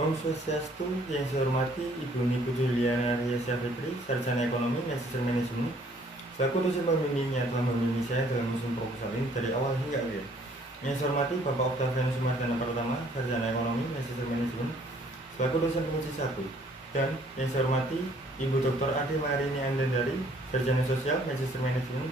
Om Swastiastu, yang saya hormati Ibu Niku Juliana Riasya Fitri, Sarjana Ekonomi, Magister Manajemen. Selaku dosen pembimbing yang telah membimbing saya dalam musim proposal ini dari awal hingga akhir. Yang saya hormati Bapak Octavianus Sumardana Pratama, Sarjana Ekonomi, Magister Manajemen, selaku dosen penguji 1. Dan yang saya hormati Ibu Dr. Ade Marini Andandari, Sarjana Sosial, Magister Manajemen,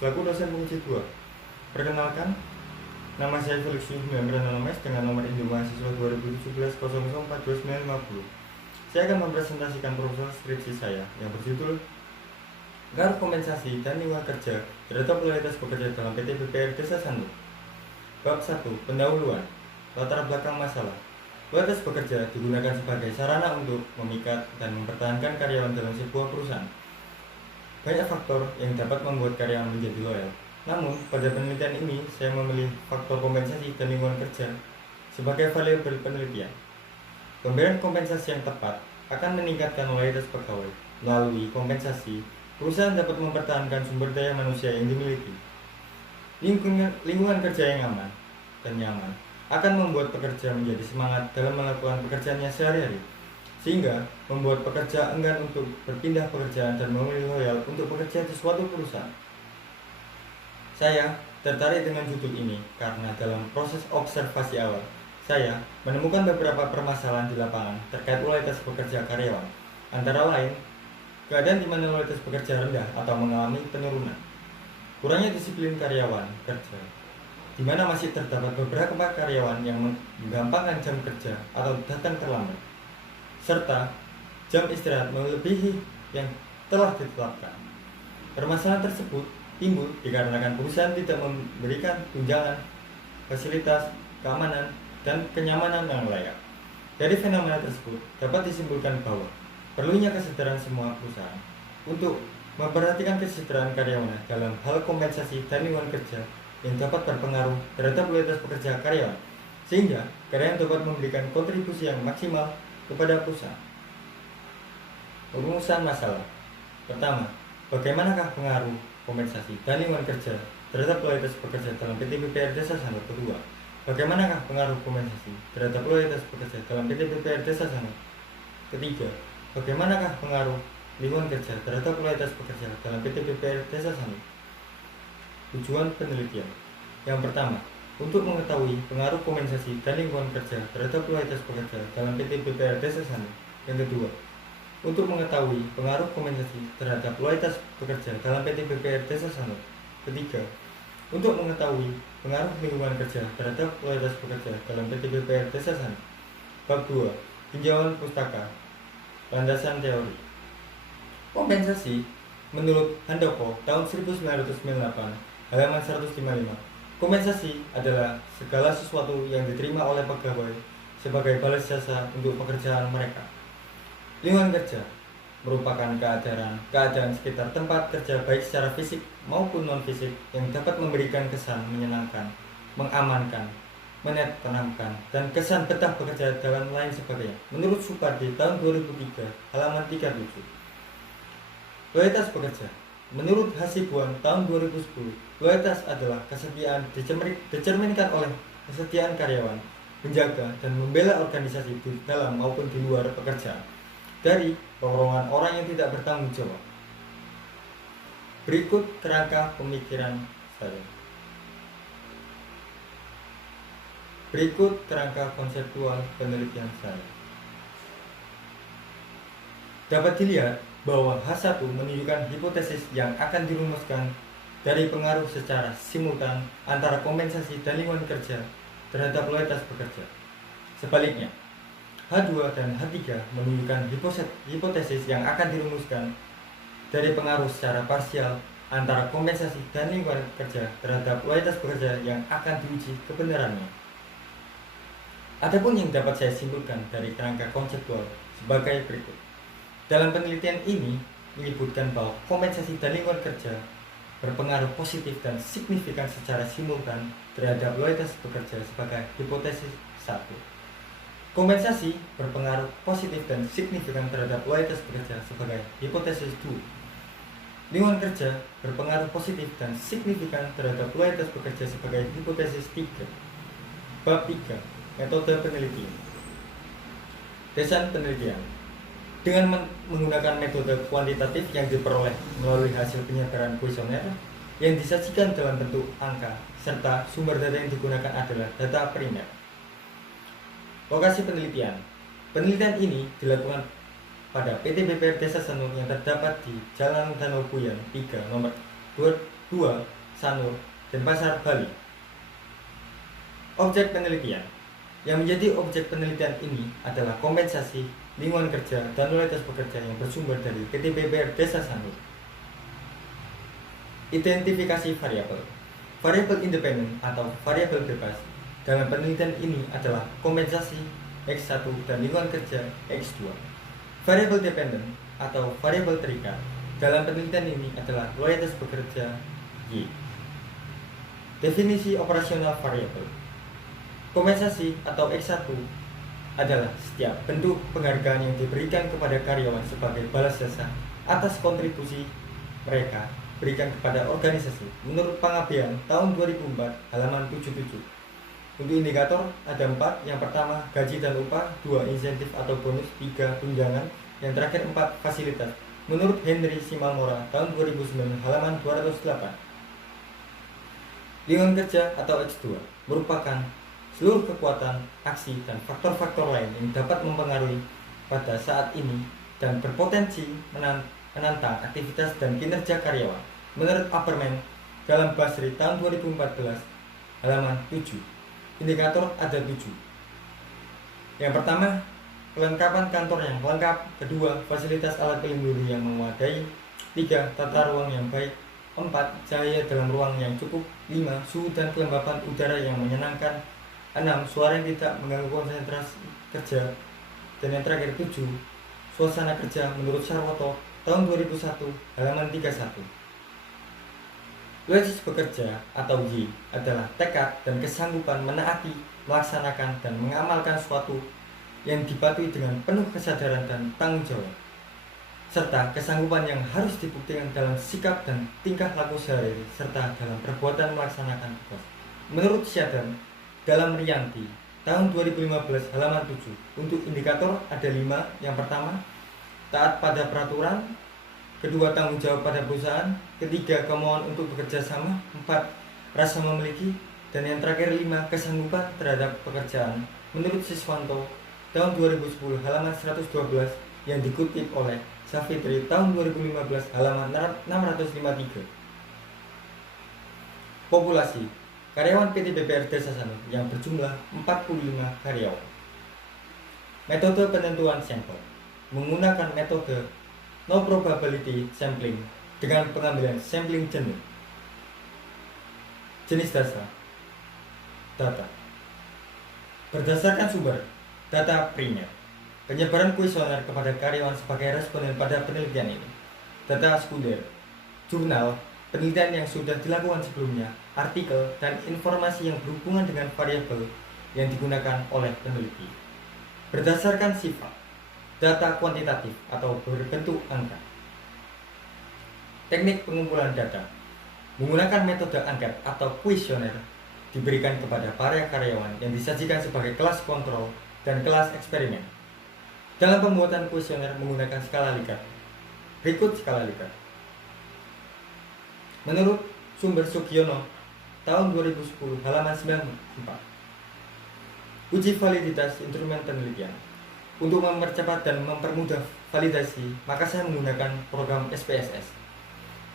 selaku dosen penguji 2. Perkenalkan, nama saya Felix Yusuf Mes dengan nomor induk mahasiswa 2017 0042 Saya akan mempresentasikan proposal skripsi saya yang berjudul Pengaruh Kompensasi dan Lingkungan Kerja terhadap Loyalitas Pekerja dalam PT BPR Desa Sanur. Bab 1. Pendahuluan. Latar belakang masalah. Loyalitas pekerja digunakan sebagai sarana untuk memikat dan mempertahankan karyawan dalam sebuah perusahaan. Banyak faktor yang dapat membuat karyawan menjadi loyal. Namun, pada penelitian ini, saya memilih faktor kompensasi dan lingkungan kerja sebagai variabel penelitian. Pemberian kompensasi yang tepat akan meningkatkan loyalitas pegawai. Melalui kompensasi, perusahaan dapat mempertahankan sumber daya manusia yang dimiliki. Lingkungan kerja yang aman dan nyaman akan membuat pekerja menjadi semangat dalam melakukan pekerjaannya sehari-hari, sehingga membuat pekerja enggan untuk berpindah pekerjaan dan memilih loyal untuk bekerja di suatu perusahaan. Saya tertarik dengan judul ini karena dalam proses observasi awal, saya menemukan beberapa permasalahan di lapangan terkait loyalitas pekerja karyawan. Antara lain, keadaan di mana loyalitas pekerja rendah atau mengalami penurunan, kurangnya disiplin karyawan kerja, di mana masih terdapat beberapa karyawan yang menggampangkan jam kerja atau datang terlambat, serta jam istirahat melebihi yang telah ditetapkan. Permasalahan tersebut timbul dikarenakan perusahaan tidak memberikan tunjangan, fasilitas, keamanan, dan kenyamanan yang layak. Dari fenomena tersebut dapat disimpulkan bahwa perlunya kesadaran semua perusahaan untuk memperhatikan kesejahteraan karyawannya dalam hal kompensasi dan lingkungan kerja yang dapat berpengaruh terhadap loyalitas pekerja karyawan, sehingga karyawan dapat memberikan kontribusi yang maksimal kepada perusahaan. Perumusan masalah. Pertama, bagaimanakah pengaruh kompensasi dan lingkungan kerja terhadap loyalitas pekerja dalam PT BPR Desa Sanur? Kedua, bagaimanakah pengaruh kompensasi terhadap loyalitas pekerja dalam PT BPR Desa Sanur? Ketiga, bagaimanakah pengaruh lingkungan kerja terhadap loyalitas pekerja dalam PT BPR Desa Sanur? Tujuan penelitian. Yang pertama, untuk mengetahui pengaruh kompensasi dan lingkungan kerja terhadap loyalitas pekerja dalam PT BPR Desa Sanur. Yang kedua, untuk mengetahui pengaruh kompensasi terhadap loyalitas pekerja dalam PT BPR Desa Sanur. Ketiga, untuk mengetahui pengaruh lingkungan kerja terhadap loyalitas pekerja dalam PT BPR Desa Sanur. Bab 2. Tinjauan pustaka. Landasan teori. Kompensasi. Menurut Handoko tahun 1998, halaman 155, kompensasi adalah segala sesuatu yang diterima oleh pegawai sebagai balas jasa untuk pekerjaan mereka. Lingkungan kerja merupakan keadaan sekitar tempat kerja baik secara fisik maupun non-fisik yang dapat memberikan kesan menyenangkan, mengamankan, menenteramkan, dan kesan betah bekerja dan lain sebagainya. Menurut Supardi tahun 2003, halaman 37. Loyalitas pekerja. Menurut Hasibuan tahun 2010, loyalitas adalah kesetiaan dicerminkan oleh kesetiaan karyawan, menjaga dan membela organisasi di dalam maupun di luar pekerjaan dari tongkrongan orang yang tidak bertanggung jawab. Berikut kerangka pemikiran saya. Berikut kerangka konseptual penelitian saya. Dapat dilihat bahwa H1 menunjukkan hipotesis yang akan dirumuskan dari pengaruh secara simultan antara kompensasi dan lingkungan kerja terhadap loyalitas pekerja. Sebaliknya, H2 dan H3 menunjukkan hipotesis yang akan dirumuskan dari pengaruh secara parsial antara kompensasi dan lingkungan kerja terhadap loyalitas pekerja yang akan diuji kebenarannya. Adapun yang dapat saya simpulkan dari kerangka konseptual sebagai berikut. Dalam penelitian ini menyebutkan bahwa kompensasi dan lingkungan kerja berpengaruh positif dan signifikan secara simultan terhadap loyalitas pekerja sebagai hipotesis 1. Kompensasi berpengaruh positif dan signifikan terhadap loyalitas pekerja sebagai hipotesis 2. Lingkungan kerja berpengaruh positif dan signifikan terhadap loyalitas pekerja sebagai hipotesis 3. Bab 3. Metode penelitian. Desain penelitian dengan menggunakan metode kuantitatif yang diperoleh melalui hasil penyebaran kuesioner yang disajikan dalam bentuk angka, serta sumber data yang digunakan adalah data primer. Lokasi penelitian. Penelitian ini dilakukan pada PT BPR Desa Sanur yang terdapat di Jalan Danau Buyan 3 nomor 22 Sanur, Denpasar, Bali. Objek penelitian. Yang menjadi objek penelitian ini adalah kompensasi lingkungan kerja dan loyalitas pekerja yang bersumber dari PT BPR Desa Sanur. Identifikasi variabel. Variabel independen atau variabel bebas dalam penelitian ini adalah kompensasi X1 dan lingkungan kerja X2. Variabel dependen atau variabel terikat dalam penelitian ini adalah loyalitas pekerja Y. Definisi operasional variabel. Kompensasi atau X1 adalah setiap bentuk penghargaan yang diberikan kepada karyawan sebagai balas jasa atas kontribusi mereka berikan kepada organisasi menurut pengabdian tahun 2004 halaman 77. Untuk indikator ada 4, yang pertama gaji dan upah, 2 insentif atau bonus, 3 tunjangan, yang terakhir 4 fasilitas menurut Henry Simalmora tahun 2009 halaman 208. Lingkungan kerja atau X2 merupakan seluruh kekuatan, aksi, dan faktor-faktor lain yang dapat mempengaruhi pada saat ini dan berpotensi menantang aktivitas dan kinerja karyawan menurut Aperman dalam Basri tahun 2014 halaman 7. Indikator ada 7. Yang pertama, kelengkapan kantor yang lengkap. Kedua, fasilitas alat pelindung diri yang memadai. 3, tata ruang yang baik. 4, cahaya dalam ruang yang cukup. 5, suhu dan kelembapan udara yang menyenangkan. 6, suara yang tidak mengganggu konsentrasi kerja. Dan yang terakhir 7, suasana kerja menurut Sarwoto tahun 2001 halaman 31. Loyalitas bekerja atau Y adalah tekad dan kesanggupan menaati, melaksanakan, dan mengamalkan suatu yang dipatuhi dengan penuh kesadaran dan tanggung jawab, serta kesanggupan yang harus dibuktikan dalam sikap dan tingkah laku sehari-hari serta dalam perbuatan melaksanakan tugas. Menurut Syadan dalam Rianti tahun 2015 halaman 7, untuk indikator ada 5. Yang pertama, taat pada peraturan. Kedua, tanggung jawab pada perusahaan. Ketiga, kemauan untuk bekerja sama. 4, rasa memiliki. Dan yang terakhir 5, kesanggupan terhadap pekerjaan. Menurut Siswanto tahun 2010 halaman 112 yang dikutip oleh Safitri tahun 2015 halaman 653. Populasi karyawan PT BPR Desa Sanur yang berjumlah 45 karyawan. Metode penentuan sampel menggunakan metode no probability sampling dengan pengambilan sampling jenis data berdasarkan sumber data primer, penyebaran kuesioner kepada karyawan sebagai responden pada penelitian ini, data sekunder, jurnal penelitian yang sudah dilakukan sebelumnya, artikel, dan informasi yang berhubungan dengan variabel yang digunakan oleh peneliti. Berdasarkan sifat data kuantitatif atau berbentuk angka. Teknik pengumpulan data menggunakan metode angket atau kuesioner diberikan kepada para karyawan yang disajikan sebagai kelas kontrol dan kelas eksperimen. Dalam pembuatan kuesioner menggunakan skala Likert. Berikut skala Likert. Menurut sumber Sugiono tahun 2010 halaman 94. Uji validitas instrumen penelitian. Untuk mempercepat dan mempermudah validasi, maka saya menggunakan program SPSS.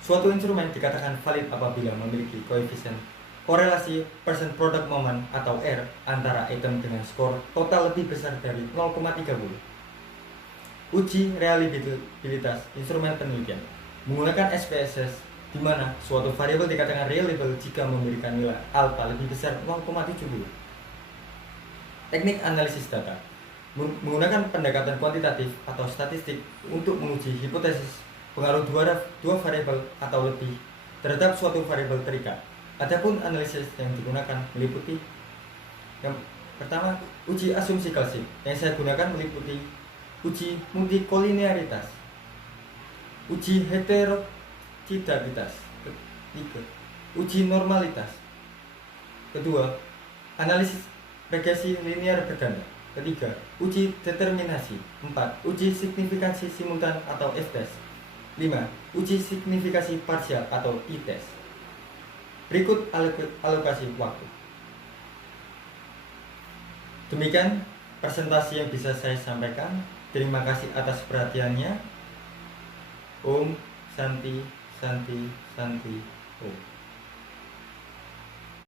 Suatu instrumen dikatakan valid apabila memiliki koefisien korelasi percent product moment atau R antara item dengan skor total lebih besar dari 0,30. Uji reliabilitas instrumen penelitian menggunakan SPSS, di mana suatu variabel dikatakan reliable jika memberikan nilai alpha lebih besar 0,70. Teknik analisis data menggunakan pendekatan kuantitatif atau statistik untuk menguji hipotesis pengaruh dua variabel atau lebih terhadap suatu variabel terikat. Adapun analisis yang digunakan meliputi yang pertama, uji asumsi klasik. Yang saya gunakan meliputi uji multikolinearitas, uji heterozidalitas, ketiga, uji normalitas, kedua, analisis regresi linear berganda, Ketiga, uji determinasi. 4. Uji signifikansi simultan atau F-test. 5. Uji signifikasi parsial atau I-test. Berikut alokasi waktu. Demikian presentasi yang bisa saya sampaikan. Terima kasih atas perhatiannya. Om Santi Santi Santi Om.